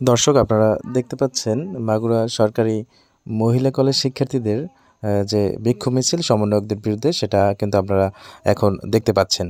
দর্শক আপনারা দেখতে পাচ্ছেন মাগুরা সরকারি মহিলা কলেজ শিক্ষার্থীদের যে বিক্ষোভ মিছিল সমন্বয়কদের বিরুদ্ধে সেটা কিন্তু আপনারা এখন দেখতে পাচ্ছেন।